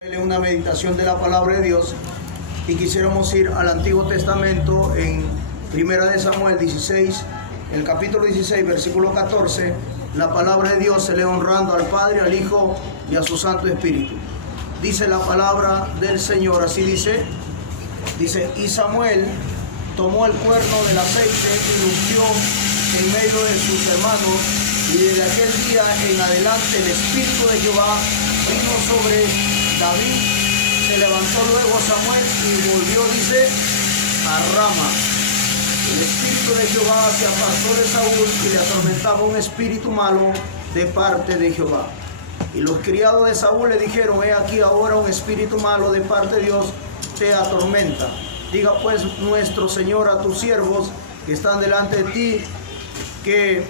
Una meditación de la palabra de Dios y quisiéramos ir al Antiguo Testamento en Primera de Samuel 16, el capítulo 16, versículo 14. La palabra de Dios se lee honrando al Padre, al Hijo y a su Santo Espíritu. Dice la palabra del Señor, así dice, y Samuel tomó el cuerno del aceite y lo ungió en medio de sus hermanos, y desde aquel día en adelante el Espíritu de Jehová vino sobre David. Se levantó luego Samuel y volvió, dice, a Rama. El Espíritu de Jehová se apartó de Saúl y le atormentaba un espíritu malo de parte de Jehová. Y los criados de Saúl le dijeron: he aquí ahora un espíritu malo de parte de Dios te atormenta. Diga pues nuestro Señor a tus siervos que están delante de ti, que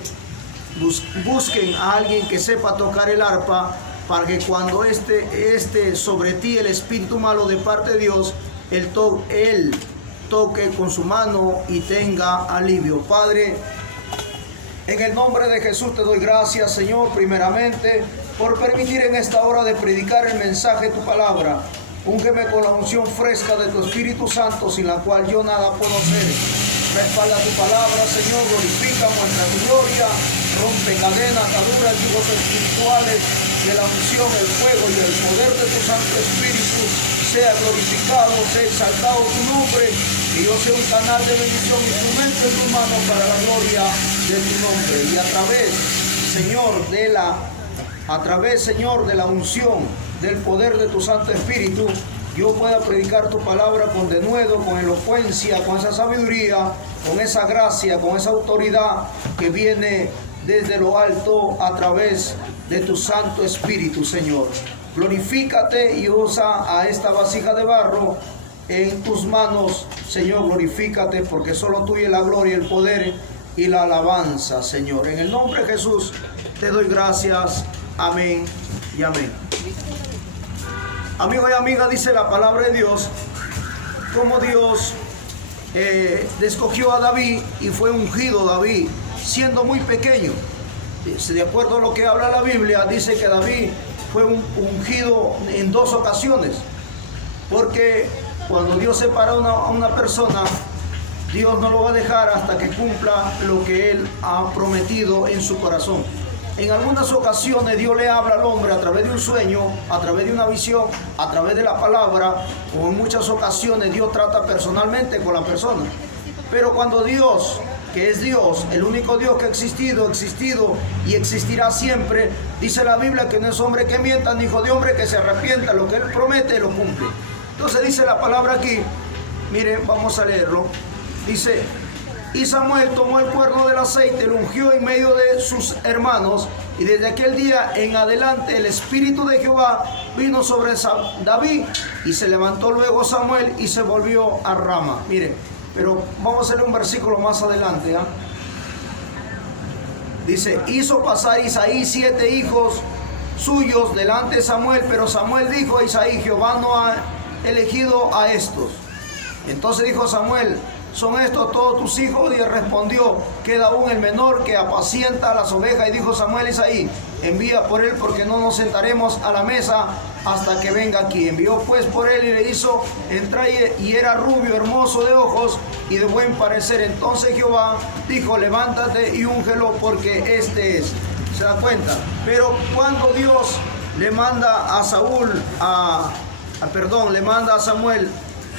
busquen a alguien que sepa tocar el arpa, para que cuando esté sobre ti el espíritu malo de parte de Dios, él toque con su mano y tenga alivio. Padre, en el nombre de Jesús te doy gracias, Señor, primeramente, por permitir en esta hora de predicar el mensaje de tu palabra. Úngeme con la unción fresca de tu Espíritu Santo, sin la cual yo nada puedo hacer. Respalda tu palabra, Señor, glorifica, muestra tu gloria, rompe cadenas, ataduras, yugos espirituales, de la unción, el fuego y el poder de tu Santo Espíritu. Sea glorificado, sea exaltado tu nombre, y yo sea un canal de bendición, instrumento en tus manos para la gloria de tu nombre. Y a través, Señor, de la unción, del poder de tu Santo Espíritu, yo pueda predicar tu palabra con denuedo, con elocuencia, con esa sabiduría, con esa gracia, con esa autoridad que viene desde lo alto a través de tu Santo Espíritu, Señor. Glorifícate y usa a esta vasija de barro en tus manos, Señor. Glorifícate, porque solo tuya es la gloria, el poder y la alabanza, Señor. En el nombre de Jesús te doy gracias. Amén y amén. Amigos y amigas, dice la palabra de Dios, como Dios escogió a David y fue ungido David siendo muy pequeño. De acuerdo a lo que habla la Biblia, dice que David fue ungido en dos ocasiones, porque cuando Dios separa a una persona, Dios no lo va a dejar hasta que cumpla lo que Él ha prometido en su corazón. En algunas ocasiones Dios le habla al hombre a través de un sueño, a través de una visión, a través de la palabra, o en muchas ocasiones Dios trata personalmente con la persona. Pero cuando Dios, que es Dios, el único Dios que ha existido y existirá siempre, dice la Biblia que no es hombre que mienta, ni hijo de hombre que se arrepienta. Lo que Él promete lo cumple. Entonces dice la palabra aquí, miren, vamos a leerlo. Dice: y Samuel tomó el cuerno del aceite, lo ungió en medio de sus hermanos, y desde aquel día en adelante el Espíritu de Jehová vino sobre David, y se levantó luego Samuel y se volvió a Rama. Miren, pero vamos a leer un versículo más adelante, ¿eh? Dice: hizo pasar Isaí 7 hijos suyos delante de Samuel, pero Samuel dijo a Isaí: Jehová no ha elegido a estos. Entonces dijo Samuel: ¿son estos todos tus hijos? Y él respondió: queda aún el menor que apacienta las ovejas. Y dijo Samuel a Isaí: envía por él, porque no nos sentaremos a la mesa hasta que venga aquí. Envió pues por él y le hizo entrar, y era rubio, hermoso de ojos y de buen parecer. Entonces Jehová dijo: levántate y úngelo, porque este es. ¿Se dan cuenta? Pero cuando Dios le manda a Samuel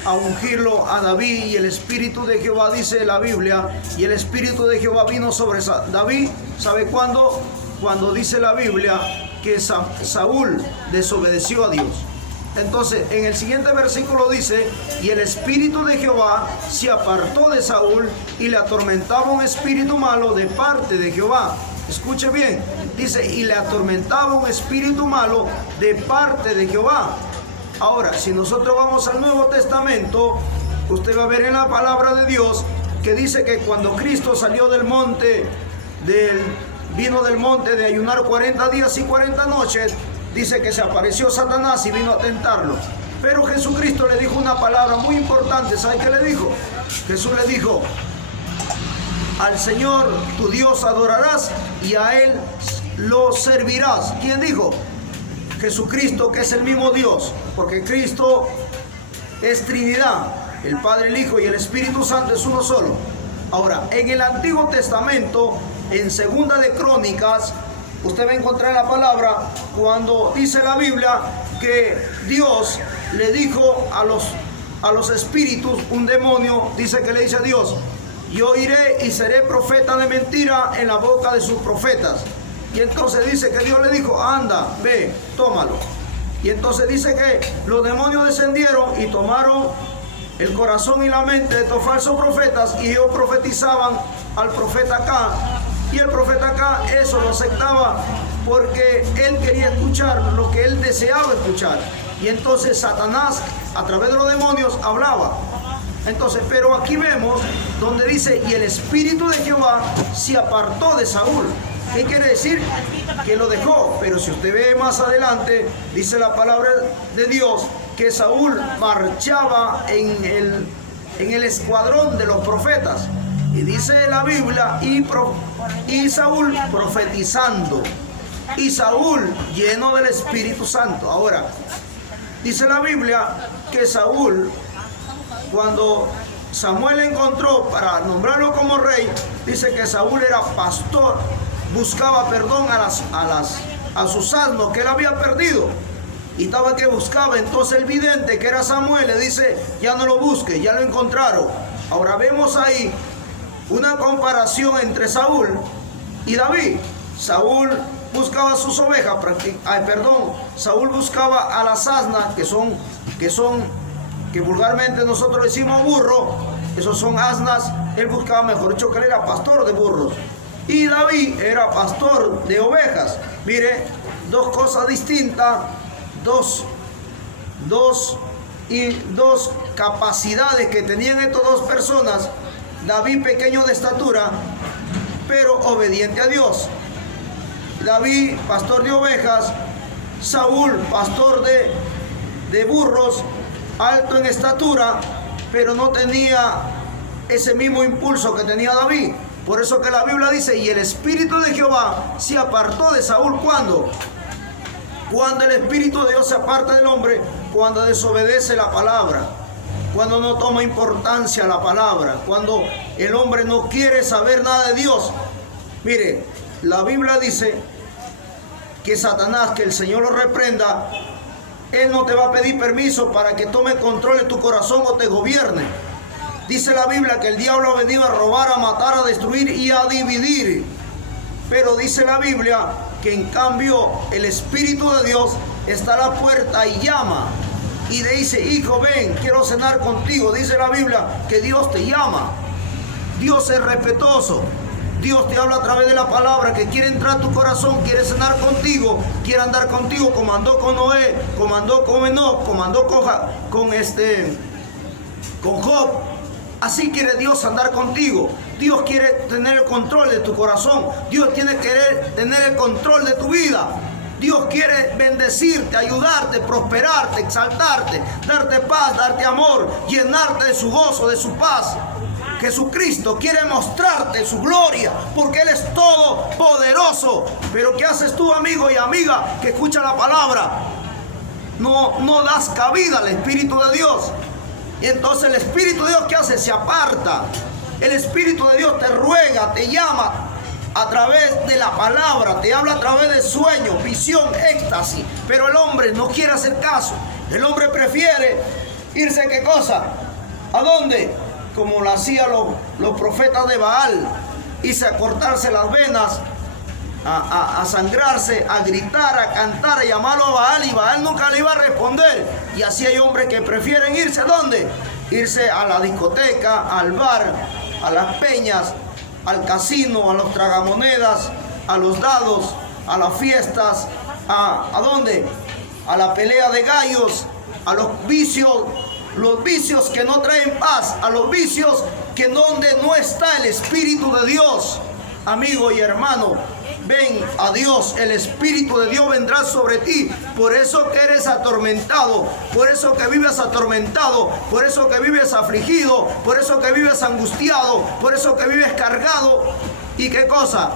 a ungirlo a David, y el Espíritu de Jehová, dice la Biblia, y el Espíritu de Jehová vino sobre David, ¿sabe cuándo? Cuando dice la Biblia que Saúl desobedeció a Dios. Entonces en el siguiente versículo dice: y el Espíritu de Jehová se apartó de Saúl y le atormentaba un espíritu malo de parte de Jehová. Escuche bien, dice: y le atormentaba un espíritu malo de parte de Jehová. Ahora, si nosotros vamos al Nuevo Testamento, usted va a ver en la palabra de Dios que dice que cuando Cristo salió vino del monte de ayunar 40 días y 40 noches, dice que se apareció Satanás y vino a tentarlo. Pero Jesucristo le dijo una palabra muy importante. ¿Sabe qué le dijo? Jesús le dijo: al Señor tu Dios adorarás y a Él lo servirás. ¿Quién dijo? Jesucristo, que es el mismo Dios, porque Cristo es Trinidad, el Padre, el Hijo y el Espíritu Santo es uno solo. Ahora, en el Antiguo Testamento, en Segunda de Crónicas, usted va a encontrar la palabra cuando dice la Biblia que Dios le dijo a los espíritus, un demonio, dice que le dice a Dios: yo iré y seré profeta de mentira en la boca de sus profetas. Y entonces dice que Dios le dijo: anda, ve, tómalo. Y entonces dice que los demonios descendieron y tomaron el corazón y la mente de estos falsos profetas, y ellos profetizaban al profeta acá. Y el profeta acá eso lo aceptaba porque él quería escuchar lo que él deseaba escuchar. Y entonces Satanás, a través de los demonios, hablaba. Entonces, pero aquí vemos donde dice: y el Espíritu de Jehová se apartó de Saúl. ¿Qué quiere decir? Que lo dejó. Pero si usted ve más adelante, dice la palabra de Dios que Saúl marchaba en el escuadrón de los profetas. Y dice la Biblia, y Saúl profetizando, y Saúl lleno del Espíritu Santo. Ahora, dice la Biblia que Saúl, cuando Samuel encontró para nombrarlo como rey, dice que Saúl era pastor, buscaba perdón a sus asnos que él había perdido, y estaba que buscaba. Entonces el vidente, que era Samuel, le dice: ya no lo busque, ya lo encontraron. Ahora vemos ahí una comparación entre Saúl y David. Saúl buscaba sus ovejas, Saúl buscaba a las asnas, que vulgarmente nosotros decimos burro, esos son asnas. Él buscaba, mejor dicho, que él era pastor de burros. Y David era pastor de ovejas. Mire, dos cosas distintas, dos capacidades que tenían estas dos personas. David, pequeño de estatura, pero obediente a Dios. David, pastor de ovejas. Saúl, pastor de burros, alto en estatura, pero no tenía ese mismo impulso que tenía David. Por eso que la Biblia dice: y el Espíritu de Jehová se apartó de Saúl. ¿Cuándo? Cuando el Espíritu de Dios se aparta del hombre, cuando desobedece la palabra, cuando no toma importancia la palabra, cuando el hombre no quiere saber nada de Dios. Mire, la Biblia dice que Satanás, que el Señor lo reprenda, él no te va a pedir permiso para que tome control de tu corazón o te gobierne. Dice la Biblia que el diablo ha venido a robar, a matar, a destruir y a dividir. Pero dice la Biblia que en cambio el Espíritu de Dios está a la puerta y llama. Y le dice: hijo, ven, quiero cenar contigo. Dice la Biblia que Dios te llama. Dios es respetuoso. Dios te habla a través de la palabra, que quiere entrar a tu corazón, quiere cenar contigo, quiere andar contigo, como andó con Noé, como andó con Enoc, como andó con Job. Así quiere Dios andar contigo. Dios quiere tener el control de tu corazón. Dios quiere tener el control de tu vida. Dios quiere bendecirte, ayudarte, prosperarte, exaltarte, darte paz, darte amor, llenarte de su gozo, de su paz. Jesucristo quiere mostrarte su gloria, porque Él es todopoderoso. Pero ¿qué haces tú, amigo y amiga, que escucha la palabra? No das cabida al Espíritu de Dios. Y entonces el Espíritu de Dios, ¿qué hace? Se aparta. El Espíritu de Dios te ruega, te llama a través de la palabra, te habla a través de sueños, visión, éxtasis. Pero el hombre no quiere hacer caso. El hombre prefiere irse, ¿qué cosa? ¿A dónde? Como lo hacían los profetas de Baal, irse a cortarse las venas, a sangrarse, a gritar, a cantar, a llamarlo a Baal, y Baal nunca le iba a responder. Y así hay hombres que prefieren irse, ¿a dónde? Irse a la discoteca, al bar, a las peñas, al casino, a los tragamonedas, a los dados, a las fiestas, ¿a dónde? A la pelea de gallos, a los vicios que no traen paz, a los vicios que donde no está el Espíritu de Dios. Amigo y hermano, ven a Dios, el Espíritu de Dios vendrá sobre ti. Por eso que eres atormentado, por eso que vives atormentado, por eso que vives afligido, por eso que vives angustiado, por eso que vives cargado. ¿Y qué cosa?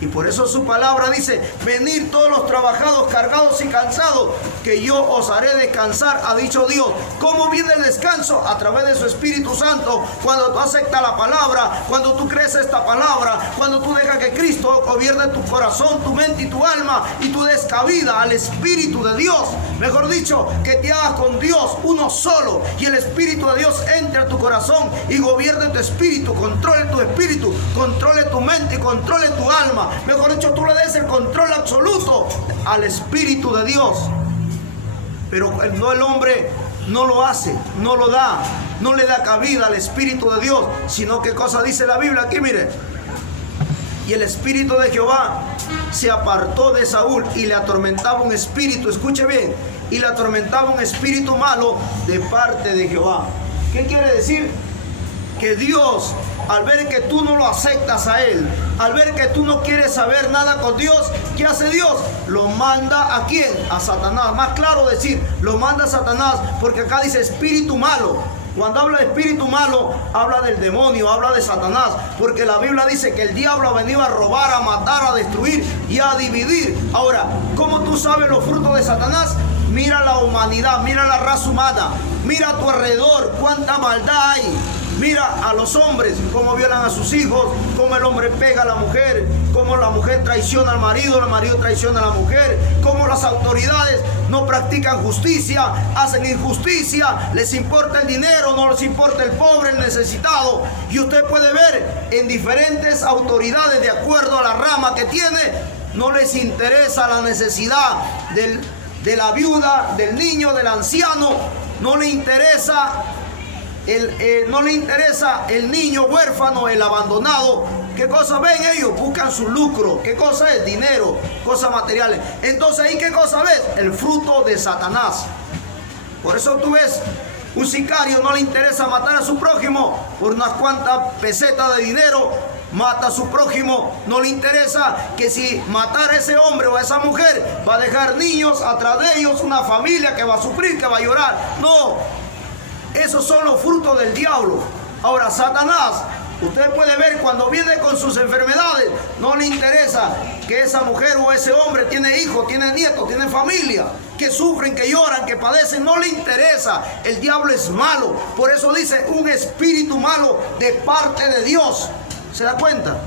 Y por eso su palabra dice: venid todos los trabajados, cargados y cansados, que yo os haré descansar, ha dicho Dios. ¿Cómo viene el descanso? A través de su Espíritu Santo. Cuando tú aceptas la palabra, cuando tú crees esta palabra, cuando tú dejas que Cristo gobierne tu corazón, tu mente y tu alma, y tú des cabida al Espíritu de Dios. Mejor dicho, que te hagas con Dios uno solo, y el Espíritu de Dios entre a tu corazón y gobierne tu espíritu, controle tu espíritu, controle tu mente y controle tu alma. Mejor dicho, tú le des el control absoluto al Espíritu de Dios. Pero el hombre no lo hace, no lo da, no le da cabida al Espíritu de Dios, sino que cosa dice la Biblia aquí, mire. Y el Espíritu de Jehová se apartó de Saúl y le atormentaba un espíritu, escuche bien, y le atormentaba un espíritu malo de parte de Jehová. ¿Qué quiere decir? Que Dios, al ver que tú no lo aceptas a Él, al ver que tú no quieres saber nada con Dios, ¿qué hace Dios? Lo manda ¿a quién? A Satanás. Más claro decir, lo manda a Satanás, porque acá dice espíritu malo. Cuando habla de espíritu malo, habla del demonio, habla de Satanás, porque la Biblia dice que el diablo ha venido a robar, a matar, a destruir y a dividir. Ahora, ¿cómo tú sabes los frutos de Satanás? Mira la humanidad, mira la raza humana, mira a tu alrededor, cuánta maldad hay. Mira a los hombres, cómo violan a sus hijos, cómo el hombre pega a la mujer, cómo la mujer traiciona al marido, el marido traiciona a la mujer, cómo las autoridades no practican justicia, hacen injusticia, les importa el dinero, no les importa el pobre, el necesitado. Y usted puede ver en diferentes autoridades, de acuerdo a la rama que tiene, no les interesa la necesidad de la viuda, del niño, del anciano, no le interesa el niño huérfano, el abandonado. ¿Qué cosa ven ellos? Buscan su lucro. ¿Qué cosa es? Dinero, cosas materiales. Entonces, ¿ahí qué cosa ves? El fruto de Satanás. Por eso tú ves, un sicario no le interesa matar a su prójimo por unas cuantas pesetas de dinero. Mata a su prójimo, no le interesa que si matar a ese hombre o a esa mujer va a dejar niños atrás de ellos, una familia que va a sufrir, que va a llorar. No. Esos son los frutos del diablo. Ahora, Satanás, usted puede ver cuando viene con sus enfermedades, no le interesa que esa mujer o ese hombre tiene hijos, tiene nietos, tiene familia, que sufren, que lloran, que padecen, no le interesa. El diablo es malo. Por eso dice un espíritu malo de parte de Dios. ¿Se da cuenta?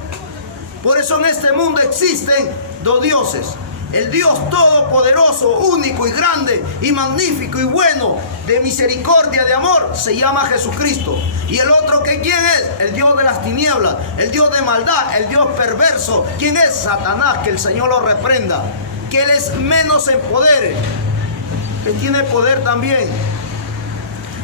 Por eso en este mundo existen dos dioses. El Dios todopoderoso, único y grande y magnífico y bueno, de misericordia, de amor, se llama Jesucristo. Y el otro, que ¿quién es? El Dios de las tinieblas, el Dios de maldad, el Dios perverso. ¿Quién es? Satanás, que el Señor lo reprenda. Que Él es menos en poder. Él tiene poder también.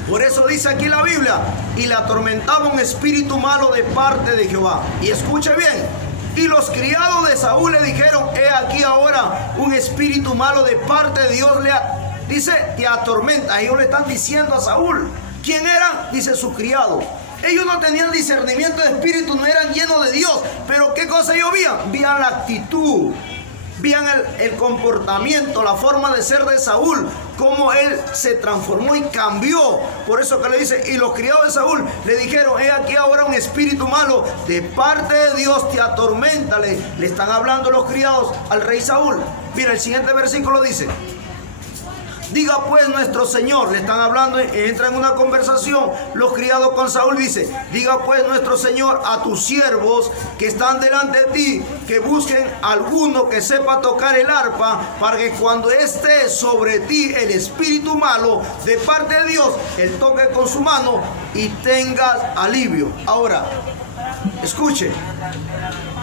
Por eso dice aquí la Biblia, y le atormentaba un espíritu malo de parte de Jehová. Y escuche bien. Y los criados de Saúl le dijeron: he aquí ahora un espíritu malo de parte de Dios dice, te atormenta. Ellos le están diciendo a Saúl. ¿Quién eran? Dice su criado. Ellos no tenían discernimiento de espíritu, no eran llenos de Dios. Pero ¿qué cosa ellos veían? Veían la actitud, veían el comportamiento, la forma de ser de Saúl, cómo él se transformó y cambió. Por eso que le dice, y los criados de Saúl le dijeron: he aquí ahora un espíritu malo de parte de Dios te atormenta. Le están hablando los criados al rey Saúl. Mira, el siguiente versículo dice: diga pues nuestro Señor, le están hablando, entra en una conversación los criados con Saúl, dice: diga pues nuestro Señor a tus siervos que están delante de ti, que busquen alguno que sepa tocar el arpa, para que cuando esté sobre ti el espíritu malo de parte de Dios, él toque con su mano y tengas alivio. Ahora, escuche,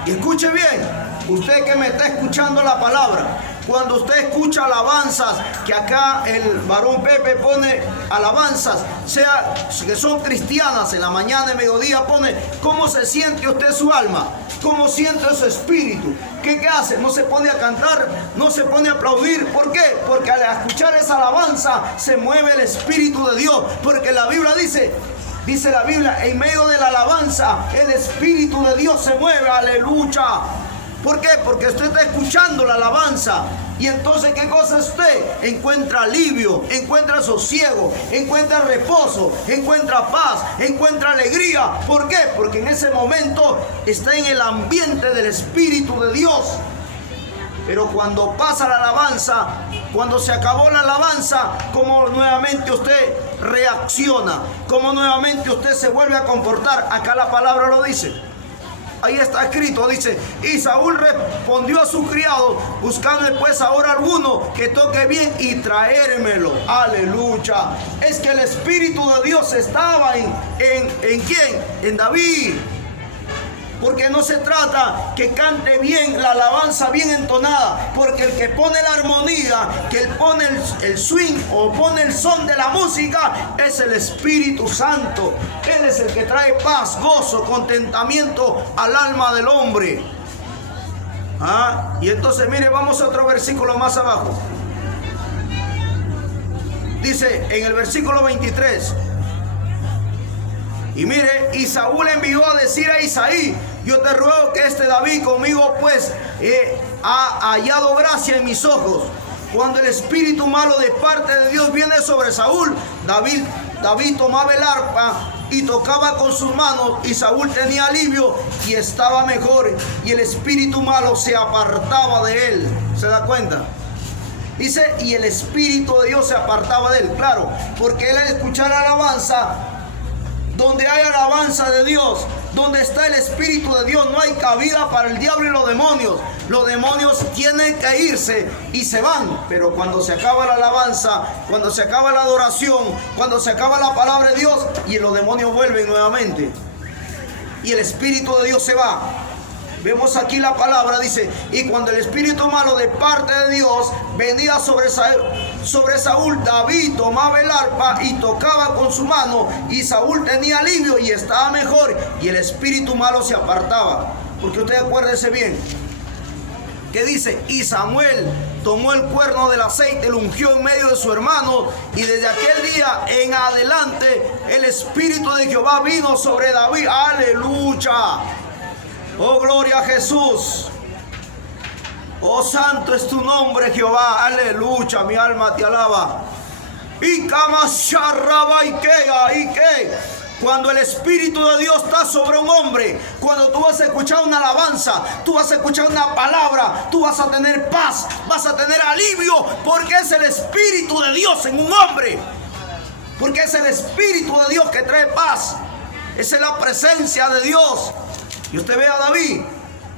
y escuche bien, usted que me está escuchando la palabra. Cuando usted escucha alabanzas, que acá el varón Pepe pone alabanzas, sea que son cristianas, en la mañana y mediodía pone, ¿cómo se siente usted su alma? ¿Cómo siente su espíritu? ¿Qué hace? No se pone a cantar, no se pone a aplaudir. ¿Por qué? Porque al escuchar esa alabanza se mueve el Espíritu de Dios. Porque la Biblia dice la Biblia, en medio de la alabanza, el Espíritu de Dios se mueve. Aleluya. ¿Por qué? Porque usted está escuchando la alabanza. Y entonces, ¿qué cosa usted? Encuentra alivio, encuentra sosiego, encuentra reposo, encuentra paz, encuentra alegría. ¿Por qué? Porque en ese momento está en el ambiente del Espíritu de Dios. Pero cuando pasa la alabanza, cuando se acabó la alabanza, ¿cómo nuevamente usted reacciona? ¿Cómo nuevamente usted se vuelve a comportar? Acá la palabra lo dice. Ahí está escrito, dice: y Saúl respondió a su criado, buscadme pues ahora alguno que toque bien y traérmelo. Aleluya. Es que el Espíritu de Dios estaba ¿en quién? En David. Porque no se trata que cante bien la alabanza bien entonada, porque el que pone la armonía, que él pone el swing o pone el son de la música, es el Espíritu Santo. Él es el que trae paz, gozo, contentamiento al alma del hombre. Y entonces mire, vamos a otro versículo más abajo. Dice en el versículo 23: y mire, y Saúl envió a decir a Isaí: yo te ruego que David conmigo pues ha hallado gracia en mis ojos. Cuando el espíritu malo de parte de Dios viene sobre Saúl, David tomaba el arpa y tocaba con sus manos, y Saúl tenía alivio y estaba mejor, y el espíritu malo se apartaba de él. ¿Se da cuenta? Dice, y el espíritu de Dios se apartaba de él. Claro, porque él al escuchar la alabanza, donde hay alabanza de Dios, donde está el Espíritu de Dios, no hay cabida para el diablo y los demonios. Los demonios tienen que irse y se van. Pero cuando se acaba la alabanza, cuando se acaba la adoración, cuando se acaba la palabra de Dios, y los demonios vuelven nuevamente, y el Espíritu de Dios se va. Vemos aquí la palabra, dice: y cuando el espíritu malo de parte de Dios venía sobre Saúl, David tomaba el arpa y tocaba con su mano, y Saúl tenía alivio y estaba mejor, y el espíritu malo se apartaba. Porque usted acuérdese bien, que dice: y Samuel tomó el cuerno del aceite, lo ungió en medio de su hermano, y desde aquel día en adelante el espíritu de Jehová vino sobre David. Aleluya. Oh, gloria a Jesús. Oh, santo es tu nombre, Jehová. Aleluya, mi alma te alaba. Y cuando el Espíritu de Dios está sobre un hombre, cuando tú vas a escuchar una alabanza, tú vas a escuchar una palabra, tú vas a tener paz, vas a tener alivio, porque es el Espíritu de Dios en un hombre. Porque es el Espíritu de Dios que trae paz. Esa es la presencia de Dios. Y usted ve a David,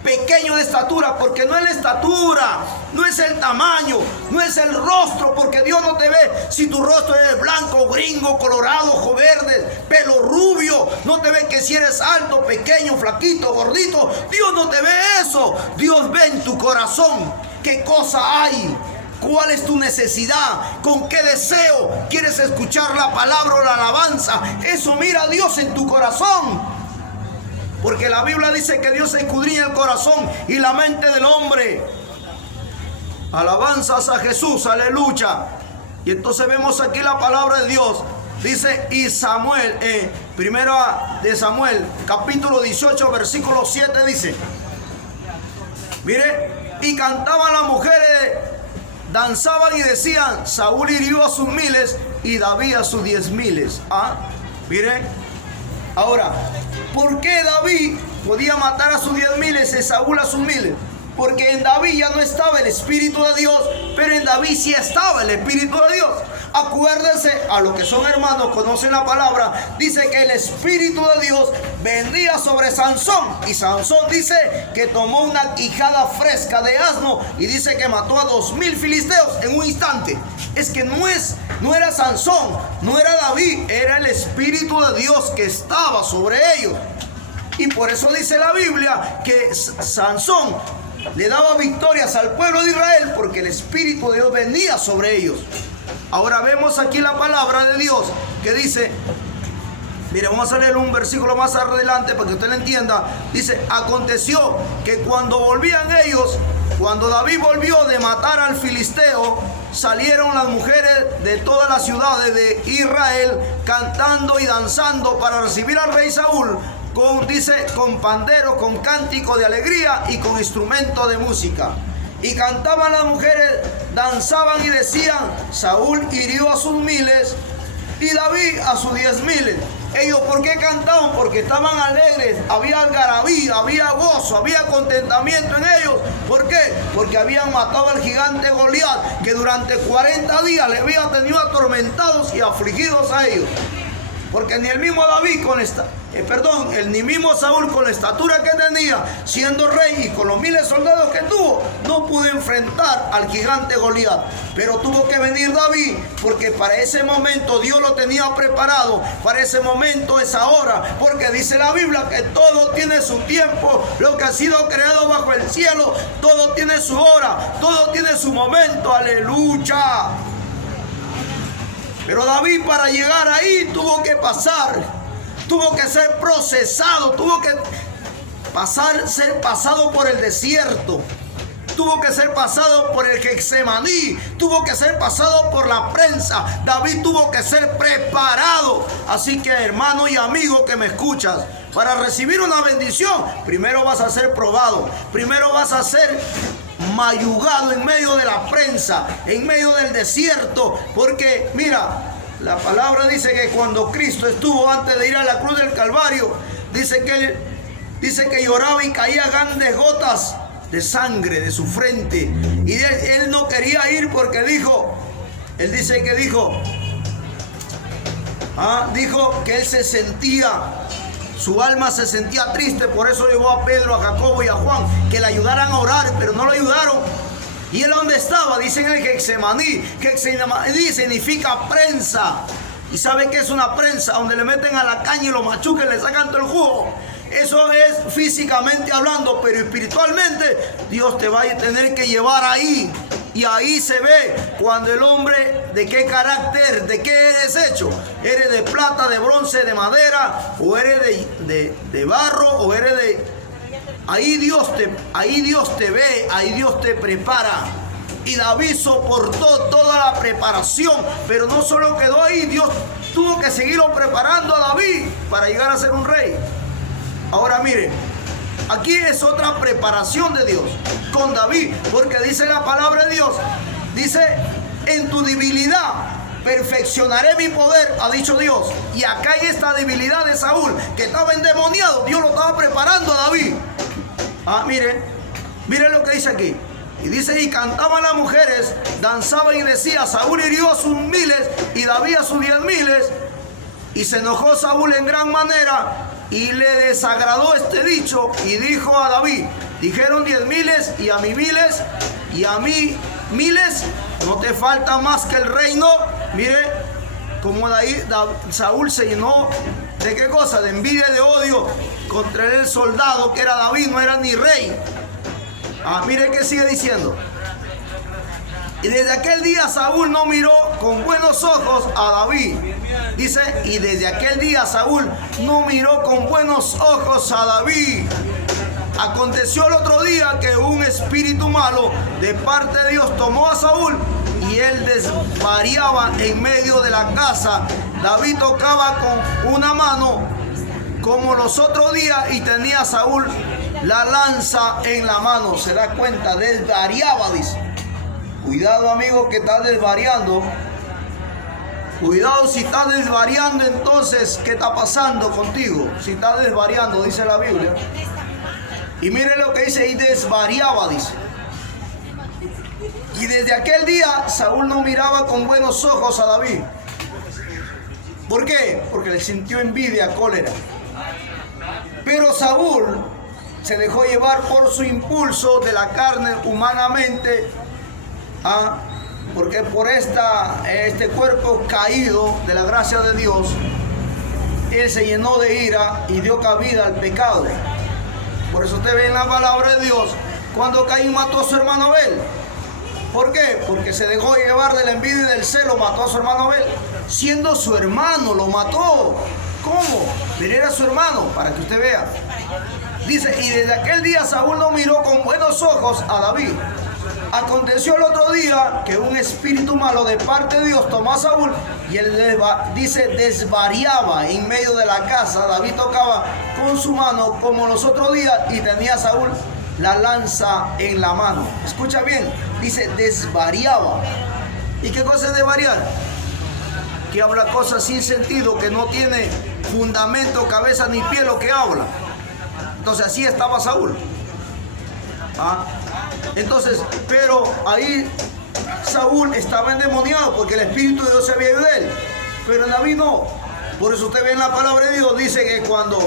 pequeño de estatura, porque no es la estatura, no es el tamaño, no es el rostro, porque Dios no te ve si tu rostro es blanco, gringo, colorado, ojo verde, pelo rubio. No te ve que si eres alto, pequeño, flaquito, gordito. Dios no te ve eso. Dios ve en tu corazón qué cosa hay, cuál es tu necesidad, con qué deseo quieres escuchar la palabra o la alabanza. Eso mira Dios en tu corazón. Porque la Biblia dice que Dios escudriña el corazón y la mente del hombre. Alabanzas a Jesús, aleluya. Y entonces vemos aquí la palabra de Dios. Dice, y Samuel, primera de Samuel, capítulo 18, versículo 7, dice: mire, y cantaban las mujeres, danzaban y decían: Saúl hirió a sus miles y David a sus 10,000. Mire, ahora, ¿por qué David podía matar a sus 10,000 y Saúl a sus 1,000? Porque en David ya no estaba el Espíritu de Dios, pero en David sí estaba el Espíritu de Dios. Acuérdense, a los que son hermanos, conocen la palabra, dice que el Espíritu de Dios vendría sobre Sansón. Y Sansón dice que tomó una quijada fresca de asno y dice que mató a 2,000 filisteos en un instante. Es que no era Sansón, no era David, era el Espíritu de Dios que estaba sobre ellos. Y por eso dice la Biblia que Sansón le daba victorias al pueblo de Israel, porque el Espíritu de Dios venía sobre ellos. Ahora vemos aquí la palabra de Dios que dice, mire, vamos a leer un versículo más adelante para que usted lo entienda. Dice: aconteció que cuando volvían ellos, cuando David volvió de matar al filisteo, salieron las mujeres de todas las ciudades de Israel cantando y danzando para recibir al rey Saúl, dice, con pandero, con cántico de alegría y con instrumento de música. Y cantaban las mujeres, danzaban y decían, Saúl hirió a sus miles y David a sus 10,000. Ellos, ¿por qué cantaban? Porque estaban alegres, había algarabía, había gozo, había contentamiento en ellos. ¿Por qué? Porque habían matado al gigante Goliat, que durante 40 días le había tenido atormentados y afligidos a ellos. Porque ni el mismo David ni mismo Saúl, con la estatura que tenía, siendo rey y con los 1000 soldados que tuvo, no pudo enfrentar al gigante Goliat. Pero tuvo que venir David, porque para ese momento Dios lo tenía preparado. Para ese momento es ahora, porque dice la Biblia que todo tiene su tiempo. Lo que ha sido creado bajo el cielo, todo tiene su hora, todo tiene su momento. Aleluya. Pero David, para llegar ahí, tuvo que pasar, tuvo que ser procesado, tuvo que ser pasado por el desierto, tuvo que ser pasado por el Getsemaní, tuvo que ser pasado por la prensa. David tuvo que ser preparado. Así que, hermano y amigo que me escuchas, para recibir una bendición, primero vas a ser probado, primero vas a ser mayugado en medio de la prensa, en medio del desierto. Porque mira, la palabra dice que cuando Cristo estuvo antes de ir a la cruz del Calvario, dice que lloraba y caía grandes gotas de sangre de su frente, y él no quería ir porque dijo que él se sentía, su alma se sentía triste. Por eso llevó a Pedro, a Jacobo y a Juan que le ayudaran a orar, pero no lo ayudaron. ¿Y él dónde estaba? Dice en el Getsemaní. Getsemaní significa prensa. ¿Y sabe qué es una prensa? Donde le meten a la caña y lo machucan, le sacan todo el jugo. Eso es físicamente hablando, pero espiritualmente Dios te va a tener que llevar ahí. Y ahí se ve cuando el hombre, de qué carácter, de qué eres hecho. ¿Eres de plata, de bronce, de madera? ¿O eres de barro? ¿O eres de...? Ahí Dios te ve, ahí Dios te prepara. Y David soportó toda la preparación, pero no solo quedó ahí. Dios tuvo que seguirlo preparando a David para llegar a ser un rey. Ahora mire, aquí es otra preparación de Dios con David, porque dice la palabra de Dios, dice, en tu debilidad perfeccionaré mi poder, ha dicho Dios. Y acá hay esta debilidad de Saúl, que estaba endemoniado. Dios lo estaba preparando a David. Mire lo que dice aquí. Y dice, y cantaban las mujeres, danzaban y decía, Saúl hirió a sus 1000 y David a sus 10,000. Y se enojó Saúl en gran manera y le desagradó este dicho, y dijo a David, dijeron 10,000 y a mí 1000 y a mí 1000, ¿no te falta más que el reino? Mire, como Saúl se llenó de qué cosa, de envidia y de odio contra el soldado que era David, no era ni rey. Mire que sigue diciendo. Y desde aquel día Saúl no miró con buenos ojos a David. Dice, y desde aquel día Saúl no miró con buenos ojos a David. Aconteció el otro día que un espíritu malo de parte de Dios tomó a Saúl y él desvariaba en medio de la casa. David tocaba con una mano como los otros días y tenía Saúl la lanza en la mano. Se da cuenta, desvariaba, dice. Cuidado, amigo, que estás desvariando. Cuidado si estás desvariando, entonces, ¿qué está pasando contigo? Si estás desvariando, dice la Biblia. Y mire lo que dice, y desvariaba, dice. Y desde aquel día Saúl no miraba con buenos ojos a David. ¿Por qué? Porque le sintió envidia, cólera. Pero Saúl se dejó llevar por su impulso de la carne humanamente, porque por este cuerpo caído de la gracia de Dios, él se llenó de ira y dio cabida al pecado. Por eso usted ve en la palabra de Dios, cuando Caín mató a su hermano Abel. ¿Por qué? Porque se dejó llevar de la envidia y del celo, mató a su hermano Abel. Siendo su hermano, lo mató. ¿Cómo? Pero era su hermano, para que usted vea. Dice, y desde aquel día Saúl no miró con buenos ojos a David. Aconteció el otro día que un espíritu malo de parte de Dios tomó a Saúl y él dice desvariaba en medio de la casa. David tocaba con su mano como los otros días y tenía Saúl la lanza en la mano. Escucha bien, dice desvariaba. ¿Y qué cosa es desvariar? Que habla cosas sin sentido, que no tiene fundamento, cabeza ni pie lo que habla. Entonces así estaba Saúl. Entonces, pero ahí Saúl estaba endemoniado porque el Espíritu de Dios se había ido de él. Pero David no. Por eso usted ve en la palabra de Dios, dice que cuando,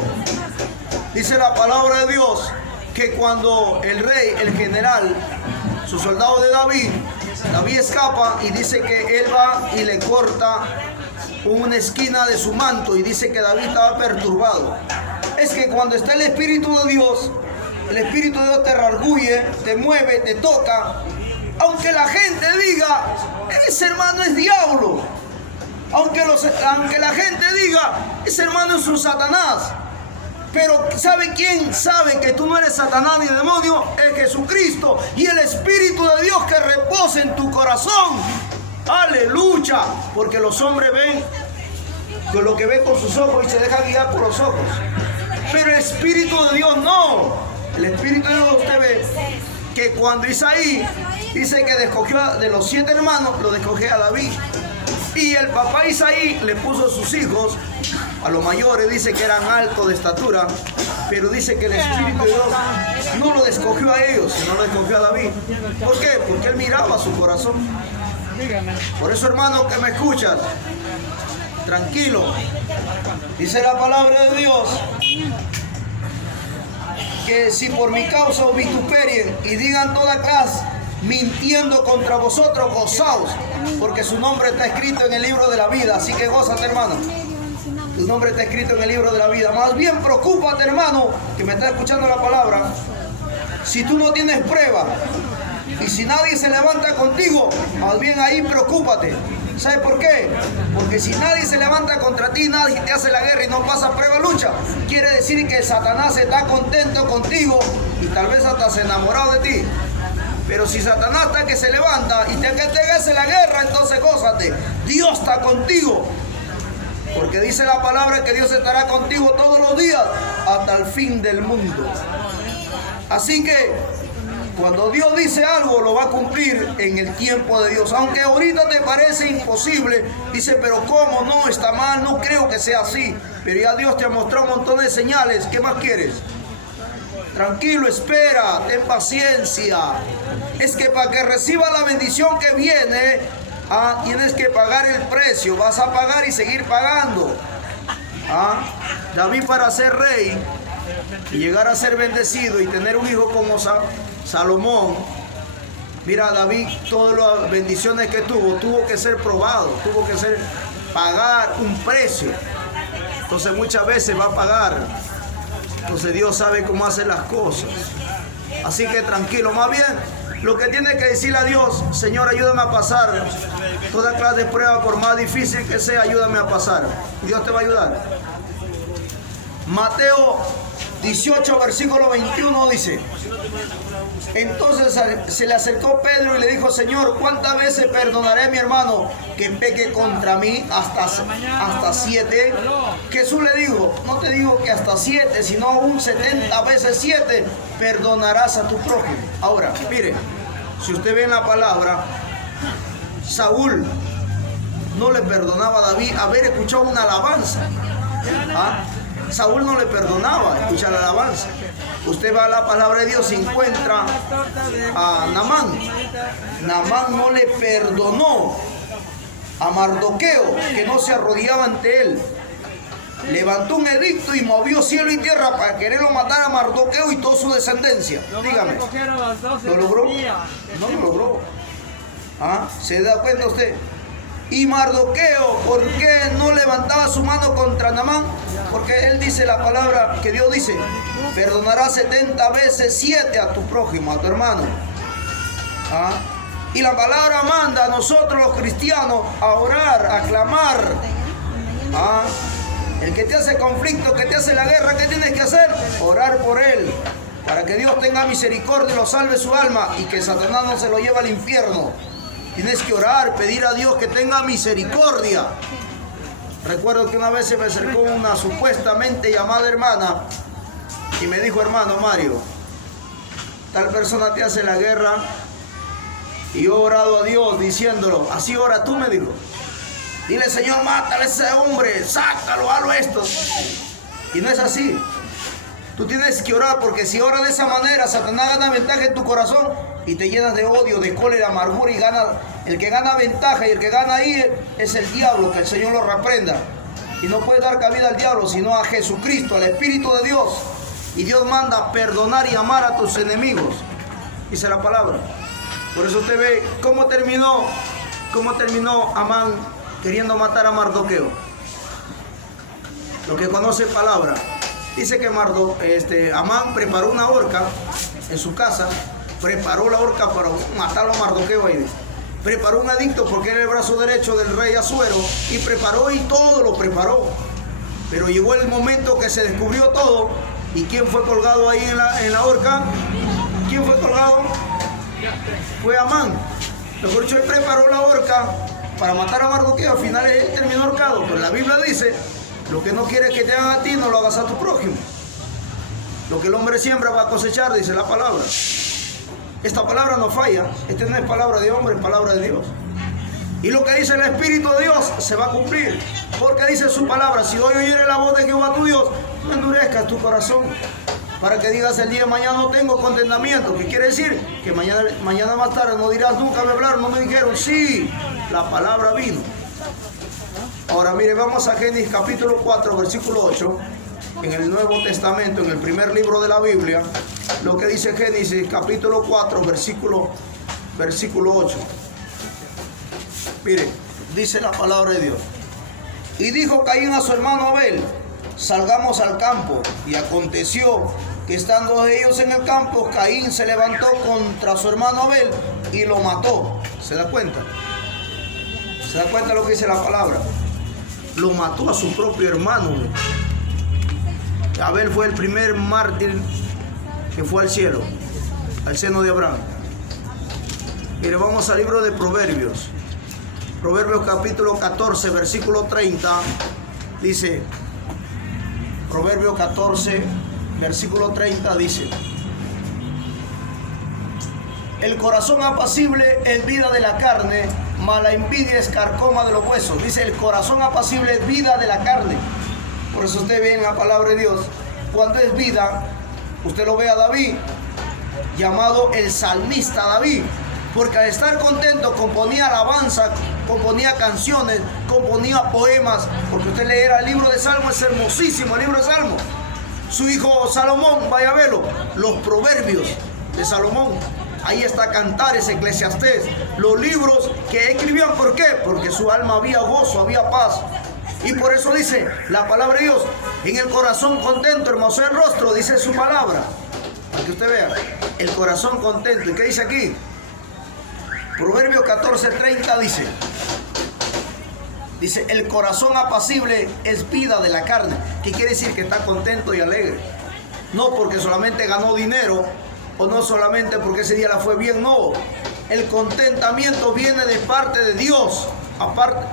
dice la palabra de Dios, que cuando el rey, el general, su soldado de David escapa y dice que él va y le corta una esquina de su manto y dice que David estaba perturbado. Es que cuando está el Espíritu de Dios, el Espíritu de Dios te redarguye, te mueve, te toca. Aunque la gente diga, ese hermano es diablo. Aunque la gente diga, ese hermano es un Satanás. Pero ¿sabe quién sabe que tú no eres Satanás ni demonio? Es Jesucristo y el Espíritu de Dios que reposa en tu corazón. Aleluya. Porque los hombres ven con lo que ven con sus ojos y se dejan guiar por los ojos. Pero el Espíritu de Dios no. El Espíritu de Dios, usted ve que cuando Isaí dice que escogió de los 7 hermanos, lo escogió a David. Y el papá Isaí le puso a sus hijos, a los mayores, dice que eran altos de estatura, pero dice que el Espíritu de Dios no lo escogió a ellos, sino lo escogió a David. ¿Por qué? Porque él miraba su corazón. Por eso, hermano, que me escuchas, tranquilo. Dice la palabra de Dios que si por mi causa os vituperien y digan toda clase mintiendo contra vosotros, gozaos, porque su nombre está escrito en el libro de la vida. Así que gózate, hermano. Tu nombre está escrito en el libro de la vida. Más bien preocúpate, hermano, que me está escuchando la palabra. Si tú no tienes prueba y si nadie se levanta contigo, más bien ahí preocúpate. ¿Sabes por qué? Porque si nadie se levanta contra ti, nadie te hace la guerra y no pasa prueba, lucha, quiere decir que Satanás está contento contigo y tal vez hasta se enamorado de ti. Pero si Satanás está que se levanta y te hace la guerra, entonces gózate. Dios está contigo. Porque dice la palabra que Dios estará contigo todos los días hasta el fin del mundo. Así que cuando Dios dice algo, lo va a cumplir en el tiempo de Dios. Aunque ahorita te parece imposible, dice, pero ¿cómo? No, está mal, no creo que sea así. Pero ya Dios te ha mostrado un montón de señales. ¿Qué más quieres? Tranquilo, espera, ten paciencia. Es que para que reciba la bendición que viene, tienes que pagar el precio. Vas a pagar y seguir pagando. David, para ser rey y llegar a ser bendecido y tener un hijo como Salomón, mira, David, todas las bendiciones que tuvo que ser probado, tuvo que pagar un precio. Entonces muchas veces va a pagar. Entonces Dios sabe cómo hacer las cosas. Así que tranquilo, más bien lo que tiene que decirle a Dios: Señor, ayúdame a pasar toda clase de prueba, por más difícil que sea, ayúdame a pasar. Dios te va a ayudar. Mateo 18, versículo 21 dice: entonces se le acercó Pedro y le dijo: Señor, ¿cuántas veces perdonaré a mi hermano que peque contra mí? ¿Hasta 7? Jesús le dijo: no te digo que hasta 7, sino un 70 veces 7 perdonarás a tu prójimo. Ahora, mire, si usted ve en la palabra, Saúl no le perdonaba a David haber escuchado una alabanza. Saúl no le perdonaba escuchar la alabanza. Usted va a la palabra de Dios y encuentra a Naamán. Naamán no le perdonó a Mardoqueo, que no se arrodillaba ante él. Levantó un edicto y movió cielo y tierra para quererlo matar a Mardoqueo y toda su descendencia. Dígame, ¿lo logró? No lo logró. ¿Se da cuenta usted? Y Mardoqueo, ¿por qué no levantaba su mano contra Naamán? Porque él dice la palabra que Dios dice: perdonarás 70 veces 7 a tu prójimo, a tu hermano. Y la palabra manda a nosotros los cristianos a orar, a clamar. El que te hace conflicto, que te hace la guerra, ¿qué tienes que hacer? Orar por él. para que Dios tenga misericordia y lo salve su alma y que Satanás no se lo lleve al infierno. Tienes que orar, pedir a Dios que tenga misericordia. Recuerdo que una vez se me acercó una supuestamente llamada hermana y me dijo: hermano Mario, tal persona te hace la guerra y yo he orado a Dios diciéndolo, así ora tú, me dijo. Dile: Señor, mátale a ese hombre, sácalo, hazlo esto. Y no es así. Tú tienes que orar, porque si oras de esa manera, Satanás gana ventaja en tu corazón y te llenas de odio, de cólera, amargura, y el que gana ventaja y el que gana ahí es el diablo, que el Señor lo reprenda. Y no puedes dar cabida al diablo, sino a Jesucristo, al Espíritu de Dios. Y Dios manda perdonar y amar a tus enemigos, dice la palabra. Por eso usted ve cómo terminó Amán queriendo matar a Mardoqueo. Lo que conoce palabra. Dice que Amán preparó una horca en su casa, preparó la horca para matarlo a Mardoqueo ahí. Preparó un edicto porque era el brazo derecho del rey Asuero y preparó y todo lo preparó. Pero llegó el momento que se descubrió todo. ¿Y quién fue colgado ahí en la horca? ¿Quién fue colgado? Fue Amán. Mejor dicho, él preparó la horca para matar a Mardoqueo. Al final él terminó ahorcado. Pero la Biblia dice: lo que no quieres que te hagan a ti, no lo hagas a tu prójimo. Lo que el hombre siembra va a cosechar, dice la palabra. Esta palabra no falla. Esta no es palabra de hombre, es palabra de Dios. Y lo que dice el Espíritu de Dios se va a cumplir. Porque dice su palabra: si hoy oyere la voz de Jehová tu Dios, no endurezcas tu corazón, para que digas el día de mañana no tengo contentamiento. ¿Qué quiere decir? Que mañana más tarde no dirás: nunca me hablaron, no me dijeron. Sí, la palabra vino. Ahora mire, vamos a Génesis capítulo 4, versículo 8, en el Nuevo Testamento, en el primer libro de la Biblia, lo que dice Génesis capítulo 4, versículo 8. Mire, dice la palabra de Dios: y dijo Caín a su hermano Abel: salgamos al campo. Y aconteció que estando ellos en el campo, Caín se levantó contra su hermano Abel y lo mató. ¿Se da cuenta? ¿Se da cuenta lo que dice la palabra? Lo mató a su propio hermano. Abel fue el primer mártir que fue al cielo, al seno de Abraham. Mire, vamos al libro de Proverbios. Proverbios capítulo 14, versículo 30. Dice, Proverbios 14, versículo 30 dice: el corazón apacible es vida de la carne, mas la envidia es carcoma de los huesos. Dice, el corazón apacible es vida de la carne. Por eso usted ve en la palabra de Dios, cuando es vida, usted lo ve a David, llamado el salmista David, porque al estar contento componía alabanza, componía canciones, componía poemas. Porque usted leerá el libro de Salmos, es hermosísimo el libro de Salmos. Su hijo Salomón, vaya a verlo, los proverbios de Salomón. Ahí está Cantares, Eclesiastés, los libros que escribían. ¿Por qué? Porque su alma había gozo, había paz. Y por eso dice la palabra de Dios: en el corazón contento, hermoso el rostro, dice su palabra. Para que usted vea, el corazón contento. ¿Y qué dice aquí? Proverbios 14:30 dice, el corazón apacible es vida de la carne. ¿Qué quiere decir? Que está contento y alegre. No porque solamente ganó dinero, o no solamente porque ese día la fue bien, no. El contentamiento viene de parte de Dios, aparte,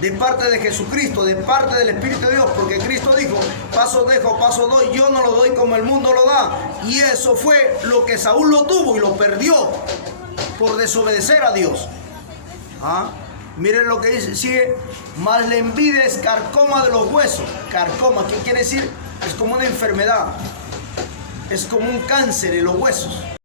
de parte de Jesucristo, de parte del Espíritu de Dios, porque Cristo dijo: paso dejo, paso doy, yo no lo doy como el mundo lo da. Y eso fue lo que Saúl lo tuvo y lo perdió por desobedecer a Dios. Miren lo que dice, sigue: mas la envidia es carcoma de los huesos. Carcoma, ¿qué quiere decir? Es como una enfermedad, es como un cáncer en los huesos.